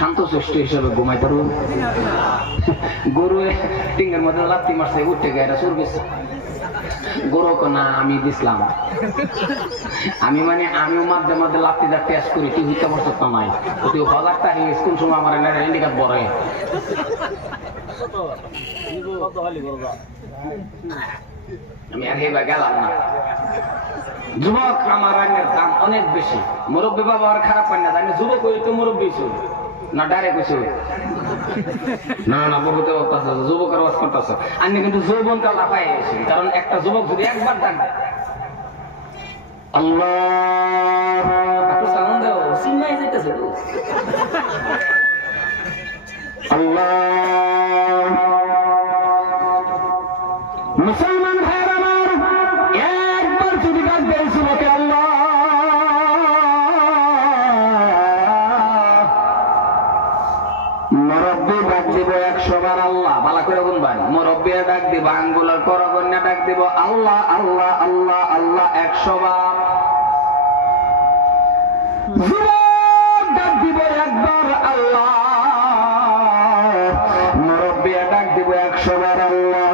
শান্তশিষ্ট হিসেবে ঘুমাই পারুন। গরু টিঙ্গের মধ্যে লাত্তি মারছে, উঠে গেছে সুর গেছে। গরু না আমি দিছিলাম, আমি মানে আমিও মাঝে মাঝে লাত্তি দা টেস্ট করি, কি হইতে পারছো তো নাই তুই 1000 টাকা কোন সময় আমার ইন্ডিকেট বড় আমি আর হেবা গেলাম না। যুবক আমার রান্নার দাম অনেক বেশি, মুরব্বী বাবা আর খারাপ পাই না, আমি যুবক হই তো মুরব্বী ছিল না ডাইরেক্ট হইছে না না বহুতে যুবকের ওয়াজ করতেছে আমি কিন্তু যৌবনটা লাফাই গেছি, কারণ একটা যুবক যদি একবার ডাক দেয় আল্লাহ সাউন্ড দাও সিনেমায় যাইতেছে তো আল্লাহ। মুসলমান ভাইরা আমার একবার যদি ডাক দেয় যুবকে আল্লাহ, মুরব্বী ডাক দিব 100 বার আল্লাহ, ভালো করে বলবেন। মুরব্বী ডাক দিব, আঙ্গুলের করগণ্যা ডাক দিব আল্লাহ আল্লাহ আল্লাহ আল্লাহ 100 বার। যুবক ডাক দিব একবার আল্লাহ, মুরব্বী ডাক দিব 100 বার আল্লাহ।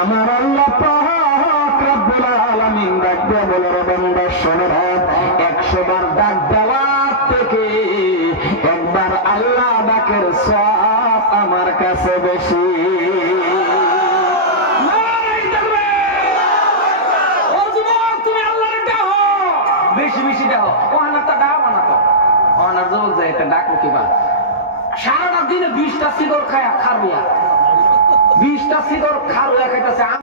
আমার আল্লাহ পাক রব্বুল আলামিন ডাক দিয়ে বলে রে বান্দা শোনো, 100 বার ডাক দেওয়া থেকে একবার আল্লাহ ডাকের সওয়াব আমার কাছে বেশি। ও যুবক তুমি আল্লাহর ডাকো, বেশি বেশি ডাকো, ওহানাটা ডাকো না তো ওহানার যুবক যায় এটা ডাকো কিবা সারাটা দিনে 20টা সিগারেট খায়া খারুয়া, 20টা সিগারেট খারুয়া খাইতেছে।